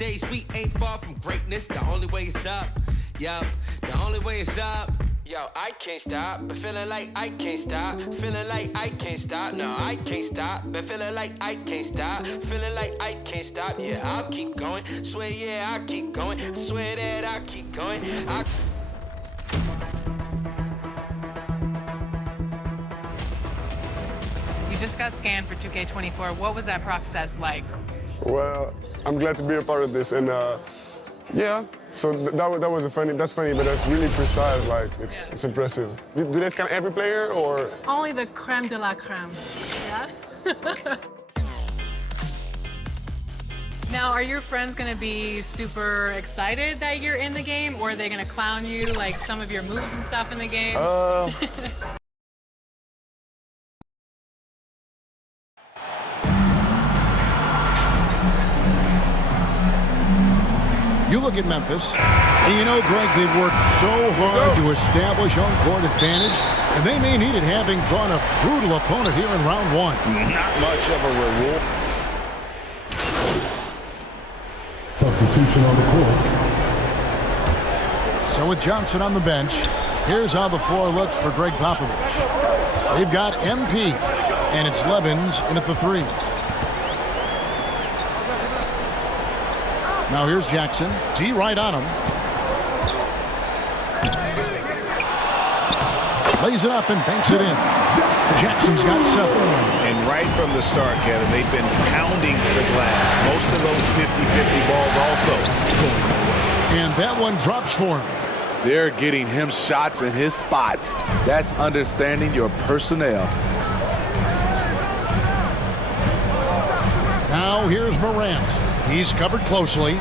days we ain't far from greatness. The only way is up. Yup, the only way is up. Yo, I can't stop, but feeling like I can't stop. Feeling like I can't stop. No, I can't stop, but feeling like I can't stop. Feeling like I can't stop. Yeah, I'll keep going. Swear, yeah, I'll keep going. Swear that I'll keep going. You just got scanned for 2K24. What was that process like? Well, I'm glad to be a part of this, and yeah. So that's funny, but that's really precise. Like it's impressive. Do they scan every player or? Only the creme de la creme. Yeah. Now, are your friends gonna be super excited that you're in the game, or are they gonna clown you like some of your moves and stuff in the game? You look at Memphis, and you know, Greg, they've worked so hard to establish home court advantage, and they may need it having drawn a brutal opponent here in round one. Not much of a reward. Substitution on the court. So with Johnson on the bench, here's how the floor looks for Greg Popovich. They've got MP, and it's Levens in at the 3. Now here's Jackson. D right on him. Lays it up and banks it in. Jackson's got 7. And right from the start, Kevin, they've been pounding the glass. Most of those 50-50 balls also going their way. And that one drops for him. They're getting him shots in his spots. That's understanding your personnel. Now here's Morant. He's covered closely.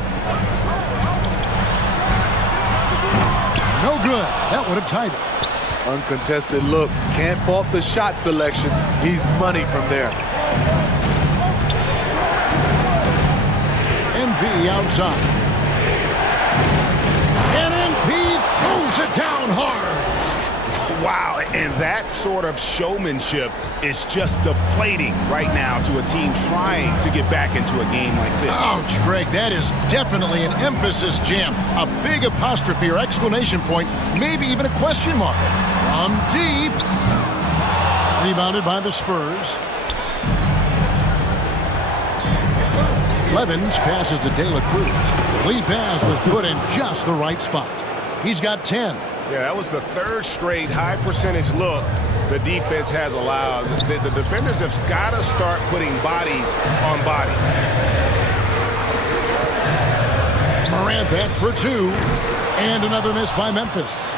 No good. That would have tied it. Uncontested look. Can't fault the shot selection. He's money from there. MP outside. And MP throws it down hard. Wow, and that sort of showmanship is just deflating right now to a team trying to get back into a game like this. Ouch, Greg, that is definitely an emphasis jam. A big apostrophe or exclamation point, maybe even a question mark. From deep. Rebounded by the Spurs. Levens passes to De La Cruz. The lead pass was put in just the right spot. He's got 10. Yeah, that was the 3rd straight high percentage look the defense has allowed. The defenders have got to start putting bodies on bodies. Morant that's for 2. And another miss by Memphis.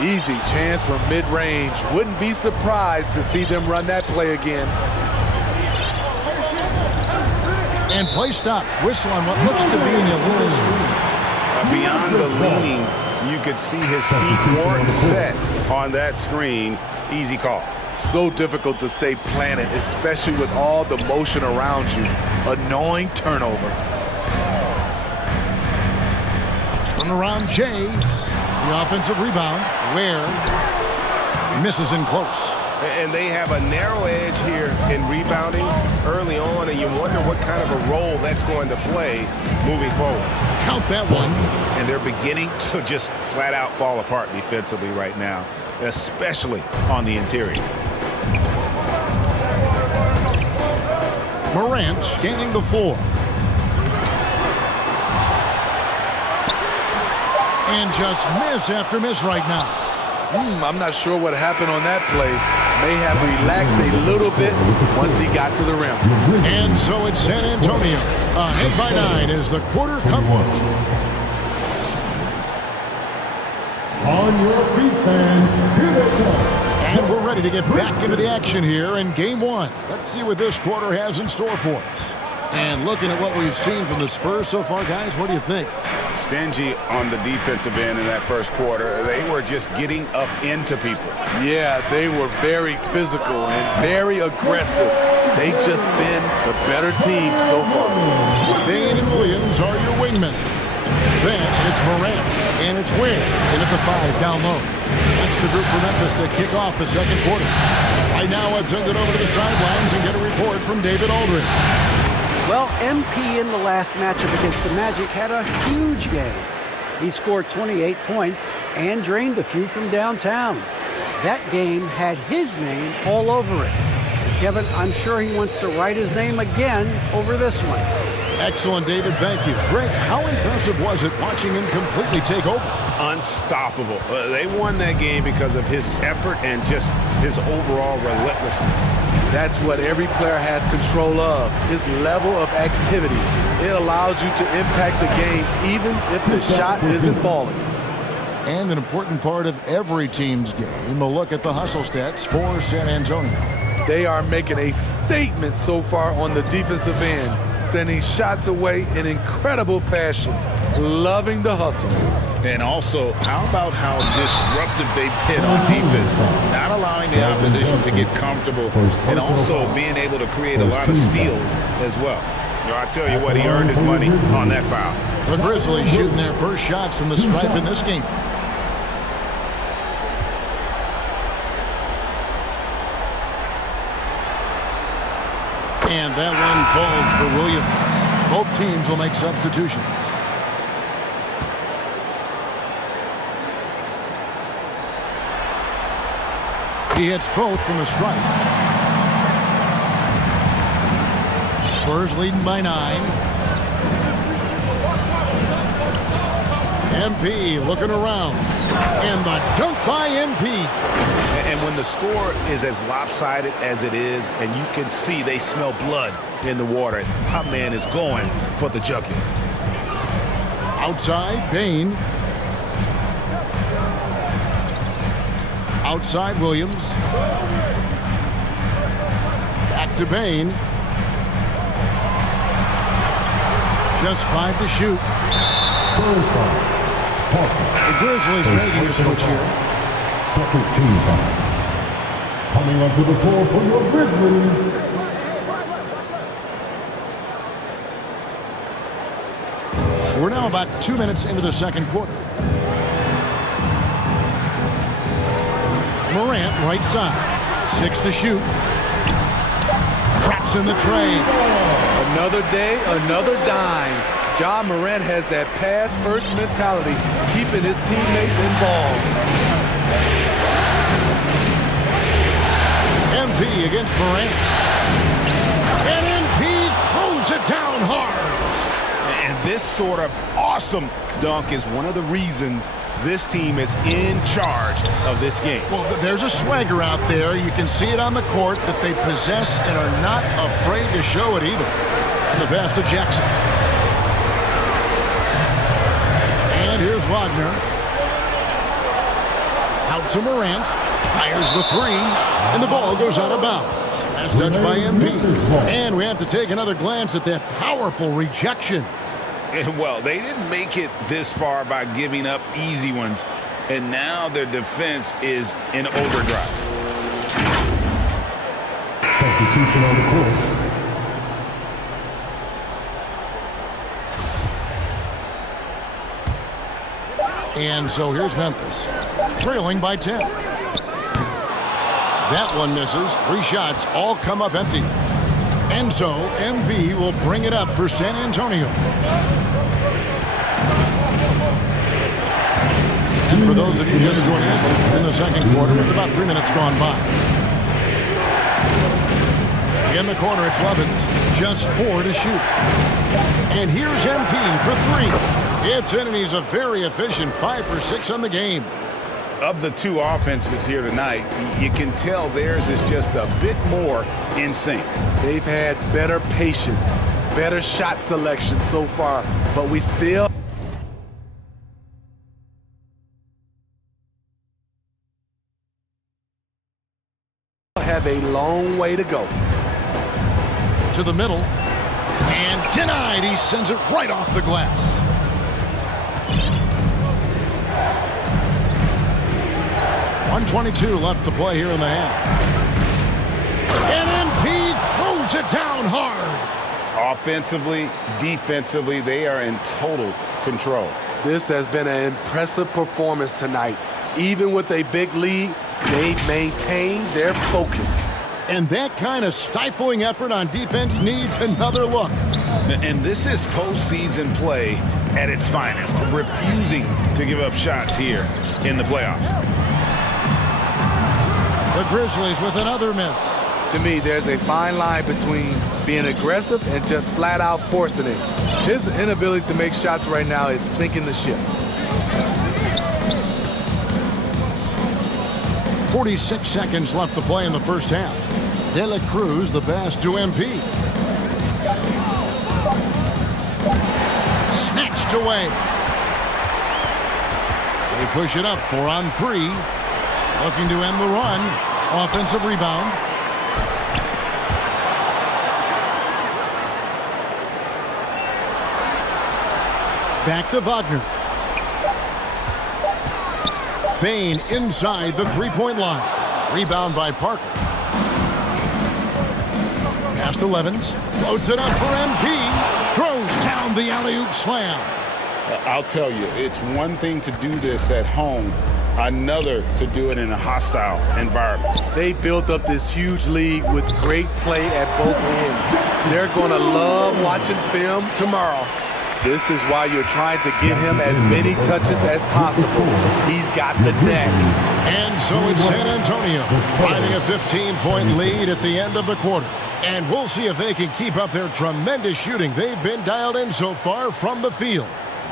Easy chance from mid-range. Wouldn't be surprised to see them run that play again. And play stops. Whistle on what looks to be an illegal screen. Beyond the leaning, you could see his feet weren't set on that screen. Easy call. So difficult to stay planted, especially with all the motion around you. Annoying turnover. Turn around Jay. The offensive rebound. Ware misses in close. And they have a narrow edge here in rebounding early on, and you wonder what kind of a role that's going to play moving forward. Count that one. And they're beginning to just flat out fall apart defensively right now, especially on the interior. Morant scanning the floor. And just miss after miss right now. I'm not sure what happened on that play. May have relaxed a little bit once he got to the rim. And so it's San Antonio. Ahead by 9 as the quarter comes. On your feet, fans, here they come. And we're ready to get back into the action here in game 1. Let's see what this quarter has in store for us. And looking at what we've seen from the Spurs so far, guys, what do you think? Stingy on the defensive end in that first quarter. They were just getting up into people. Yeah, they were very physical and very aggressive. They've just been the better team so far. Bane and Williams are your wingmen. Then it's Morant, and it's Ware in at the 5 down low. That's the group for Memphis to kick off the second quarter. Right now, let's send it over to the sidelines and get a report from David Aldridge. Well, MP in the last matchup against the Magic had a huge game. He scored 28 points and drained a few from downtown. That game had his name all over it. Kevin, I'm sure he wants to write his name again over this one. Excellent, David. Thank you. Greg, how impressive was it watching him completely take over? Unstoppable. They won that game because of his effort and just his overall relentlessness. That's what every player has control of, his level of activity. It allows you to impact the game even if the shot isn't falling. And an important part of every team's game, a look at the hustle stats for San Antonio. They are making a statement so far on the defensive end, sending shots away in incredible fashion, loving the hustle. And also, how about how disruptive they've been on defense, not allowing the opposition to get comfortable, and also being able to create a lot of steals as well. I tell you what, he earned his money on that foul. The Grizzlies shooting their first shots from the stripe in this game. And that one falls for Williams. Both teams will make substitutions. He hits both from the stripe. Spurs leading by 9. MP looking around. And the dunk by MP. And when the score is as lopsided as it is, and you can see they smell blood in the water, my man is going for the jugular. Outside, Bain. Outside, Williams. Back to Bain. Just 5 to shoot. The Grizzlies making a switch here. Second team foul. Coming onto the floor for your Grizzlies. We're now about 2 minutes into the second quarter. Morant, right side. 6 to shoot. Traps in the tray. Another day, another dime. Ja Morant has that pass-first mentality, keeping his teammates involved. MP against Morant. And MP throws it down hard. And this sort of awesome dunk is one of the reasons this team is in charge of this game. Well, there's a swagger out there. You can see it on the court that they possess and are not afraid to show it either. And the pass to Jackson. And here's Wagner. Out to Morant. Fires the 3. And the ball goes out of bounds. That's touched by MP. And we have to take another glance at that powerful rejection. Well, they didn't make it this far by giving up easy ones, and now their defense is in overdrive. Substitution on the court. And so here's Memphis, trailing by 10. That one misses. 3 shots, all come up empty. And so MV will bring it up for San Antonio. And for those of you just joining us in the second quarter, with about 3 minutes gone by. In the corner, it's Levens. Just 4 to shoot. And here's MP for 3. It's in, and he's a very efficient 5 for 6 on the game. Of the 2 offenses here tonight, you can tell theirs is just a bit more in sync. They've had better patience, better shot selection so far, but we still have a long way to go. To the middle, and denied. He sends it right off the glass. .122 left to play here in the half. And MP throws it down hard. Offensively, defensively, they are in total control. This has been an impressive performance tonight. Even with a big lead, they've maintained their focus. And that kind of stifling effort on defense needs another look. And this is postseason play at its finest, refusing to give up shots here in the playoffs. The Grizzlies with another miss. To me, there's a fine line between being aggressive and just flat out forcing it. His inability to make shots right now is sinking the ship. 46 seconds left to play in the first half. De La Cruz, the pass to MP. Snatched away. They push it up 4-on-3. Looking to end the run. Offensive rebound. Back to Wagner. Bane inside the three-point line. Rebound by Parker. Pass to Levens. Floats it up for MP. Throws down the alley-oop slam. I'll tell you, it's one thing to do this at home, another to do it in a hostile environment. They built up this huge lead with great play at both ends. They're going to love watching film tomorrow. This is why you're trying to get him as many touches as possible. He's got the neck. And so it's San Antonio finding a 15-point lead at the end of the quarter. And we'll see if they can keep up their tremendous shooting they've been dialed in so far from the field.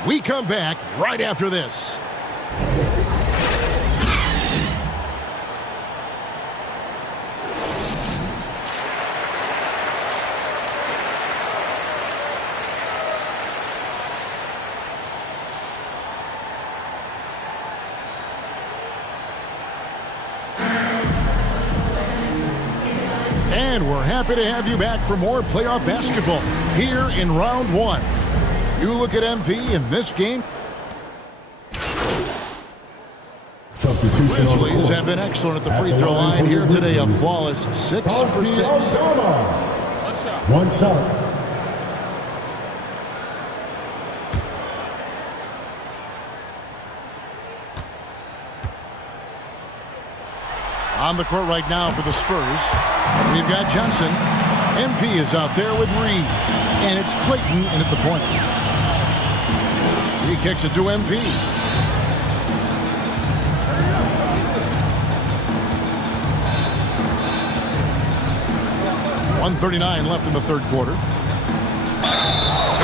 We come back right after this. And we're happy to have you back for more playoff basketball here in round one. You look at MP in this game. Grizzlies have been excellent at the free throw line here today. A flawless 6 for 6. One shot. On the court right now for the Spurs, we've got Johnson. MP is out there with Reed. And it's Clayton in at the point. He kicks it to MP. .139 left in the third quarter.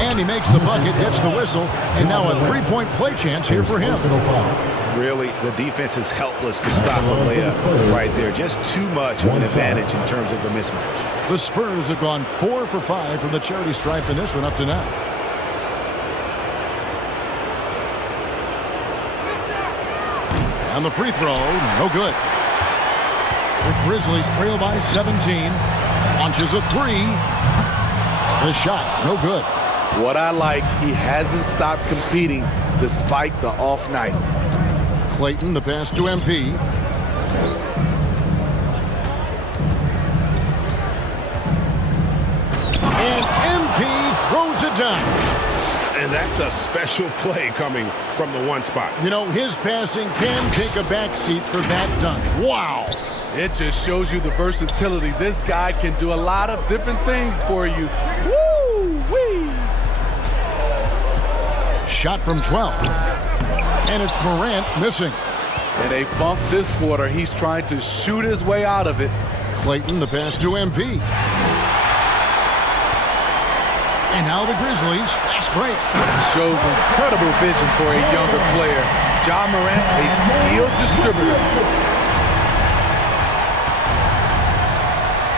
And he makes the bucket, gets the whistle, and now a three-point play chance here for him. Really, the defense is helpless to stop a layup right there. Just too much of an advantage in terms of the mismatch. The Spurs have gone 4 for 5 from the charity stripe in this one up to now. And the free throw, no good. The Grizzlies trail by 17. Launches a three. The shot, no good. What I like, he hasn't stopped competing despite the off night. Clayton, the pass to MP. And MP throws it down. And that's a special play coming from the one spot. You know, his passing can take a backseat for that dunk. Wow. It just shows you the versatility. This guy can do a lot of different things for you. Woo-wee! Shot from 12. And it's Morant missing. In a funk this quarter, he's trying to shoot his way out of it. Clayton, the pass to MP. And now the Grizzlies, fast break. Shows incredible vision for a younger player. Ja Morant's a skilled distributor.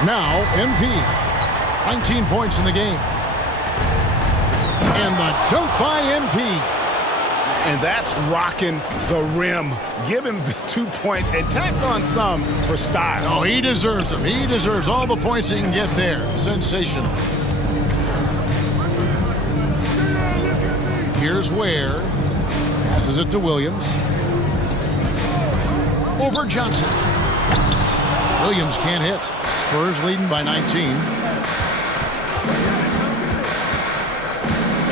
Now, MP. 19 points in the game. And the dunk by MP. And that's rocking the rim. Give him the 2 points and tack on some for style. Oh, he deserves them. He deserves all the points he can get there. Sensational. Here's Ware. Passes it to Williams. Over Johnson. Williams can't hit. Spurs leading by 19.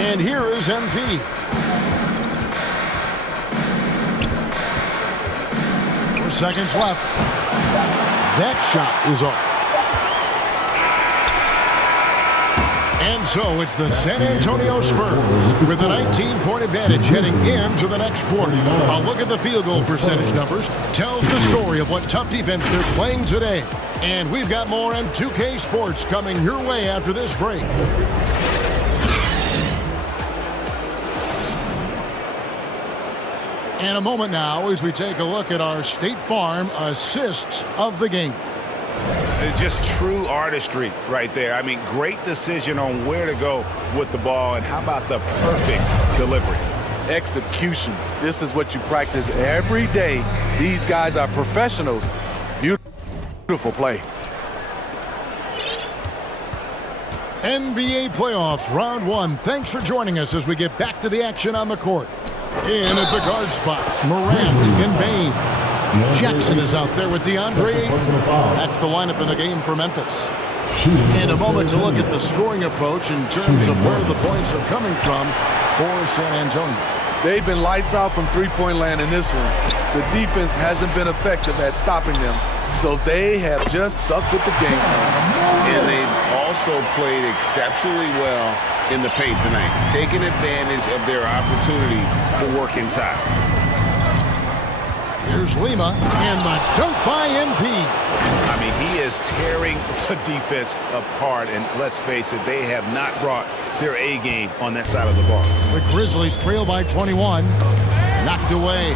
And here is MP. 4 seconds left. That shot is off. And so it's the San Antonio Spurs with a 19-point advantage heading into the next quarter. A look at the field goal percentage numbers tells the story of what tough defense they're playing today. And we've got more on 2K Sports coming your way after this break. And a moment now as we take a look at our State Farm assists of the game. It's just true artistry right there. I mean, great decision on where to go with the ball, and how about the perfect delivery? Execution. This is what you practice every day. These guys are professionals. Beautiful play. NBA playoffs, round one. Thanks for joining us as we get back to the action on the court. In at the guard spots, Morant in Bain. Jackson is out there with DeAndre Ayton. That's the lineup in the game for Memphis. In a moment to look at the scoring approach in terms of where the points are coming from for San Antonio. They've been lights out from three-point land in this one. The defense hasn't been effective at stopping them, so they have just stuck with the game plan. And they've also played exceptionally well in the paint tonight, taking advantage of their opportunity to work inside. Here's Lima, and the dunk by MP. I mean, he is tearing the defense apart, and let's face it, they have not brought their A game on that side of the ball. The Grizzlies trail by 21. Knocked away.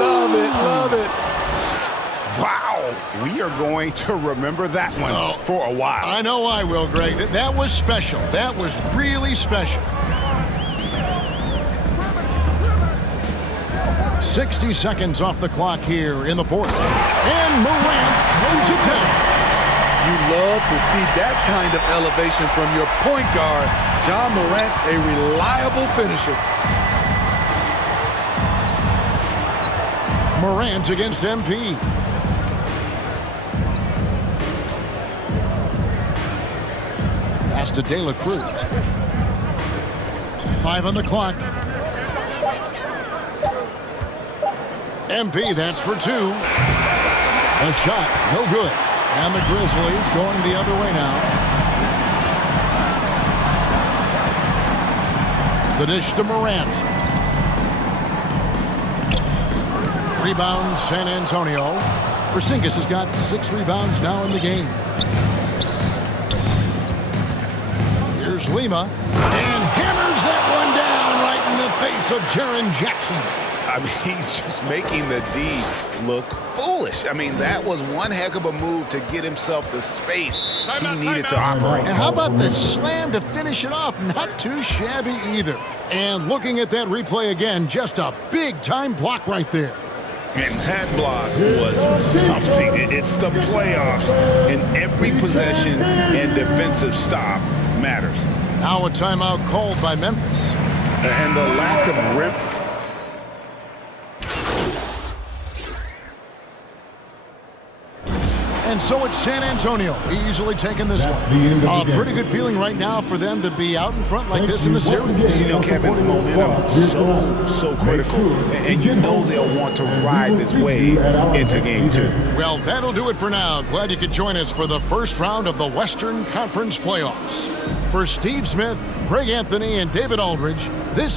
Love it, love it. Wow, we are going to remember that one for a while. I know I will, Greg. That was special. That was really special. 60 seconds off the clock here in the fourth. And Morant throws it down. You love to see that kind of elevation from your point guard. John Morant's a reliable finisher. Morant against MP. Pass to De La Cruz. 5 on the clock. MP, that's for 2. A shot, no good. And the Grizzlies going the other way now. The dish to Morant. Rebound, San Antonio. Porzingis has got 6 rebounds now in the game. Here's Lima. And hammers that one down right in the face of Jaren Jackson. I mean, he's just making the D look foolish. I mean, that was one heck of a move to get himself the space he needed to operate. And how about the slam to finish it off? Not too shabby either. And looking at that replay again, just a big-time block right there. And that block was something. It's the playoffs, and every possession and defensive stop matters. Now a timeout called by Memphis. And the lack of rim. And so it's San Antonio easily taking this one. A pretty good feeling right now for them to be out in front like this in the series. You know, Kevin, momentum so critical. And you know they'll want to ride this wave into game 2. Well, that'll do it for now. Glad you could join us for the first round of the Western Conference playoffs. For Steve Smith, Greg Anthony, and David Aldridge, this